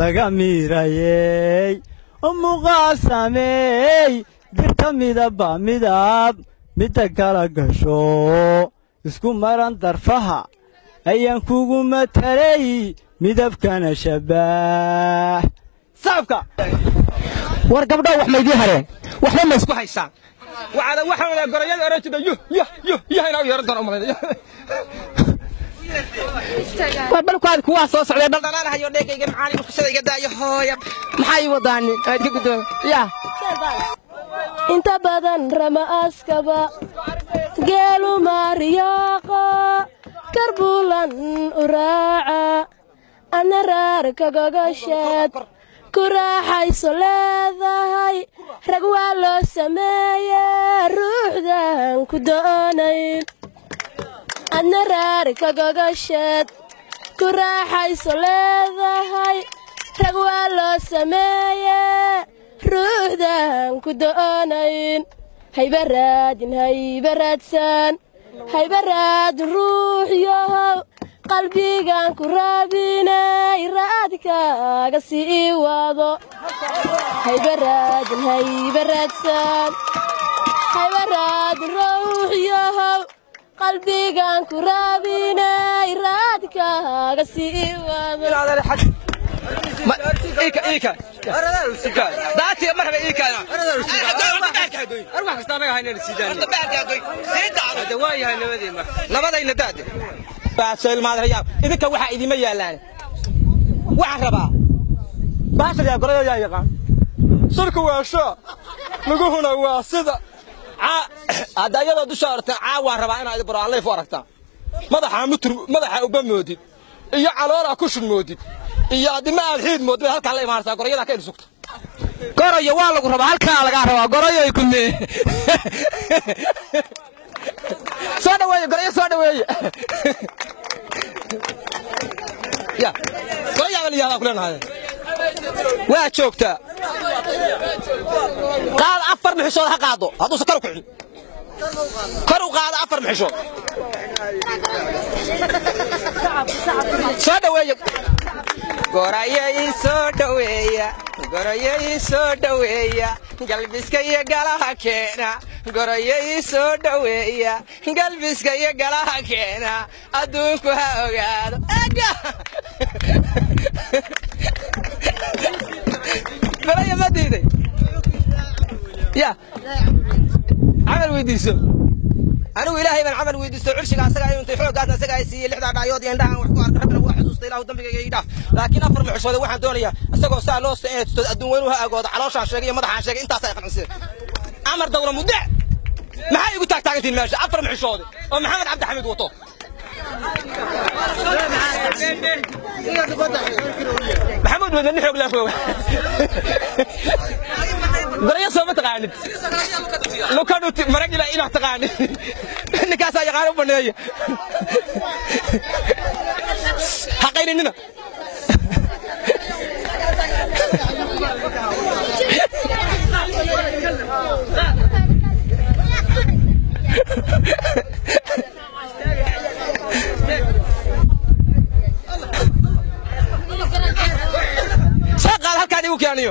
laga miirayay umuqaasamey dirta midabba midab midda kala gasho isku maran darfaha ayaan kugu matalay midabkana shabaah saabka war gabdho wax ma idii hareen waxba ma isku haysaan waxaan gorayada oranjida ina u yeeran doona balkaad kuwa soo socday dhaldhalaanahayo dheegayga macaani bulshada iga daayo hooya maxay wadaan aad ka gudoo ya inta badan rama askaba geelu maariyaqa karbulan uraaca anaraar kagogasheed ku raaxayso leedahay rag waa loo sameeyey ruuxdan ku doonayn anaraar kagogasheed ku raaxayso leedahay rag waa loo sameeyey ruuxdan ku doonayn haybaraadsan haybaraadin ruux yahow qalbigan ku raabinay raadkaaga sii wado haybaraadin ruux yahow qalbigan ku raabinay raadkaaga sii wado إيكا داتي مرحبا إيكا أروح استانك هاي نسيدان هذا واي هاي نبدا إلى دادي بعد سؤال ما أدري إذا كان واحد إذا ما يلان واحد ربع باش يا قرية يا يقان صرك واشا نقول هنا واسدة هذا يلا دشارة عاوة ربع أنا إذا برا الله يفارقته ماذا أبمودي يا على كوش المودي يا دماء الحين مودي هلك على إمارة قرية لكن سكت قرية والله ربع هلك على قهوة قرية يكون صار ويا قرية صار ويا يا قرية ولا يا كلنا هذا واحد شوكته قال أفر محشور هقعدوا هذا سكروا كعين كروا قاعد أفر محشور صار ويا قرية صار ويا قلبك يا قلها كنا قرية صار ويا قلبك يا قلها كنا أدوك هاوغاد قرية ما تيجي يا عمل ويديسو أنا وإلهي من عمل ويديسو عرشك على سجاي وأنت حلو قاعد سجاي سي اللي حدا عياض يندعن وحوار قبل واحد وسط إله ودم يداف لكن أفر محشود واحد دنيا سجوا سالوس الدنيا وها أقعد على شان شقي مضح عن شقي أنت سايق نصير عمر دولة مدع ما حي يقول تاك أنت الماشي أفر محشود ومحمد عبد الحميد وطو محمد بدنا نحب لا فوق قرية صوبة تقاند لو كانوا مرقي لا إله تقاند نكاسا يقارب بنية حقين لنا شغال هالكان يوك يعني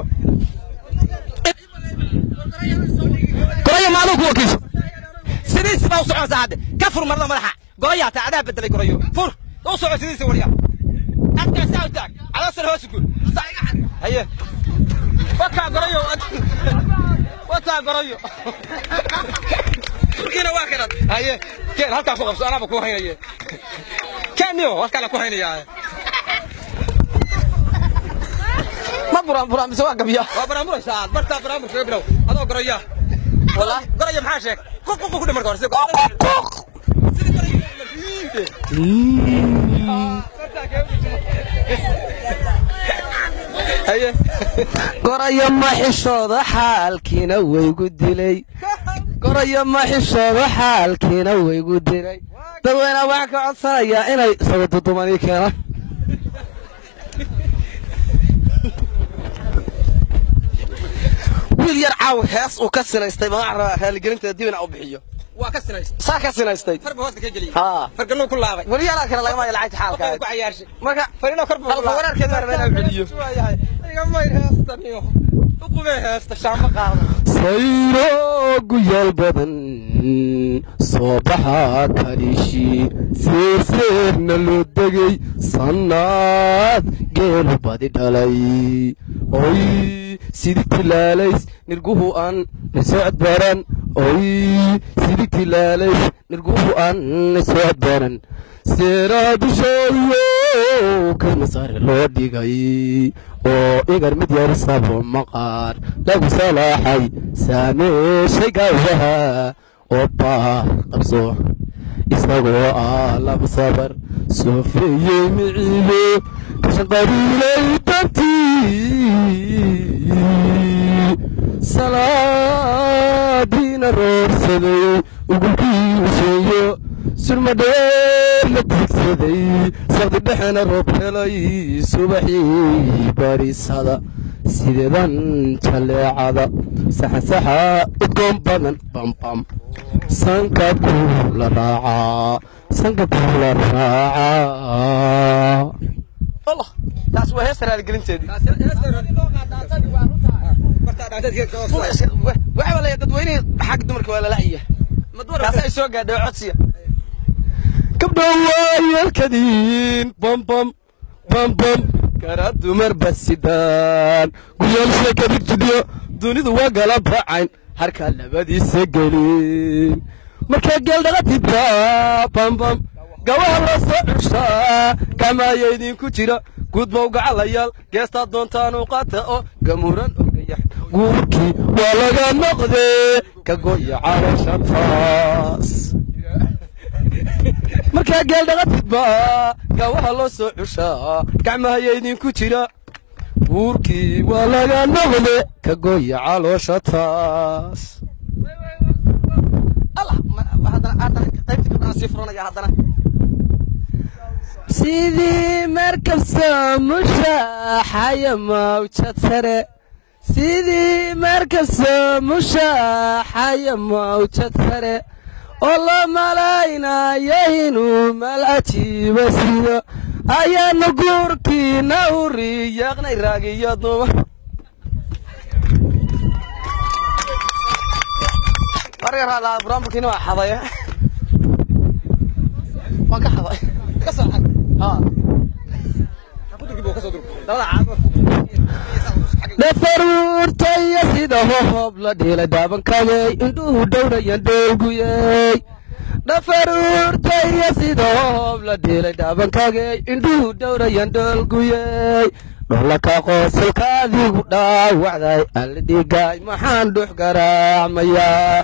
قرية مالوك وكيس سنين سبا وصعون سعادة كفر مرضى ملحة قرية تعداد بدلي قرية فر وصعون سنين سوريا أتكا ساوتاك على سر هوسكول هيا وكا قرية وكا قرية كينا واكرت هيا كين هالكا فوق أنا بكو هيا كان يو هالكا لكو هيا ما برام بسواق قبيا برام ساعات برتا برام قبلو هذا قريه والله قريه محاشك كوكو كده مركور هيا قرية ما حشود حالكينا ويقدلي قرية ما حشود حالكينا ويقدلي دوينا معك عصايا إنا سويت الضماني كنا ويل يرعاو هاس وكسر استيبار هالجرينت دينا أو بحيو ساكا سنايستي ها فرقنو ku laabay wali yala kala laga ma lacag xaalka ku cayaarshay marka farino korba hal wararkeed ma rabaa celiyo iga may heestaniyo ugu bay heesta shaama qaado sayrogu yal badan soo baxa kalishi sirna loo degay sanad geel badi dhalay oy sidii tilaalays nirguhu aan socod baran oy sidii tilaalays nirguhu aan socod baran seeraadu shooyo kana sare loo dhigay oo igar mid yar sabo maqaar lagu salaaxay saameeshay gaawaha oo baar qabso isagoo laba sabar soofeeyey miciyo kashan qabiilay dantii salaadiina roorsaday ugulkii usheeyo surmadheer la tiigsaday saqdi dhexena roob helay subaxii barisada sideedan jaleecada saxasaxa udgoon badan bambam sanka kula raacaa الله taas waa heestan aan gelinteedii waxa wala dadweynaha xaq dumarka wala laaciya taas ay soo gaadhay codsiga kabdhawaayalkadiin bambam bambam kara dumar basidaan guyal sheekadig jidyo dunidu waa gala bacayn harka labadiisa gelin markaa geeldhaqatidba bambam gawaha la soo cushaa kamaaya idinku jira gudbow gacalayaal geestaa doontaan u qaata oo gamuuran orgayax guurkii waa laga noqdee ka goya calooshantaas markaa geeldhaqatidba gawaha loo soo cushaa gacmahaya idinku jira guurkii waa laga noqde ka goya caloosha taas sidii markab soomushaaxaya mawjad sare sidii markab soomushaaxaya mawjad sare oo loo malaynayo inuu mal ajiiba sido ayaanu guurkiina u riyaaqnay raagiyo dumar marka raala buraanburkiina waa xaday waan ka xaday ka soo xad dhafaruurtaya sida hoob la dhiilay dhaabankagay indhuhu dhowrayan dhoolguyey dhafaruurtaya sida hoob la dhiilay dhaabankagay indhuhu dhowrayan dhoolguyey dhoolaka qoosalkaadigu dhaawacday alla dhigaay maxaan dhux garaacmayaa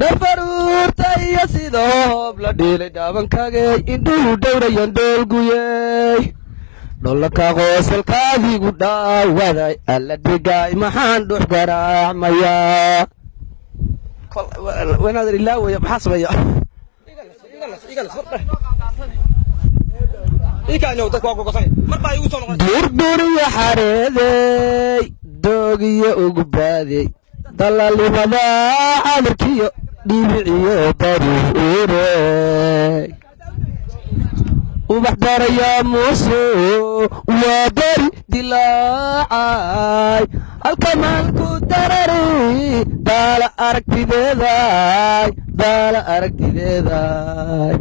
dhafaruurtaya sida hoob la dhiilay dhaabankagay indhuhu dhowrayan dhoolguyey dhoolaka qoosalkaadigu dhaawacday alla dhigaay maxaan dhux garaacmayaa wanaadan ilaawaya maxaa sameeya durduriyo xareedey doogiyo ugubaadey dalalnimada cadarkiyo dhibiciyo baruurey ubax daraya muuso waa beri dilaacay halkamaalku darari daala aragtideeday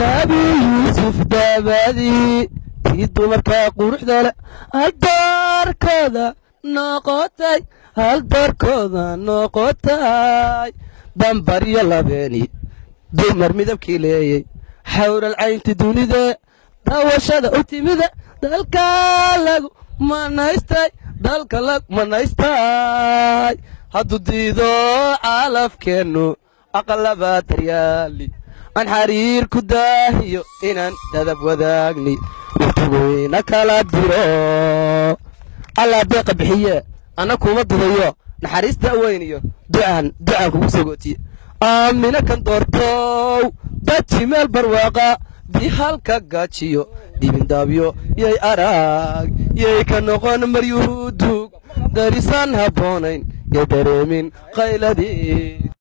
nabi yuusuf daabadii tii dumarka quruxda leh haldoorkooda noqotay dambaryo labeeni dumar midabkii leeyey xawral caynti dunida daawashada u timida dalka lagu manaystay hadduu diido calafkeennu aqalabaa daryaali aan xariir ku daahiyo inaan dadab wadaagni waqtigoyna kala diro allaa deeqa bixiye anna kuma dudayo naxariista weyniyo ducaan kugu sagootiye aamina kan doortow daji meel barwaaqa bihalka gaajiyo dibindaabyo yay arag yay ka noqon maryuudug darisaan habboonayn yay dareemin qayladii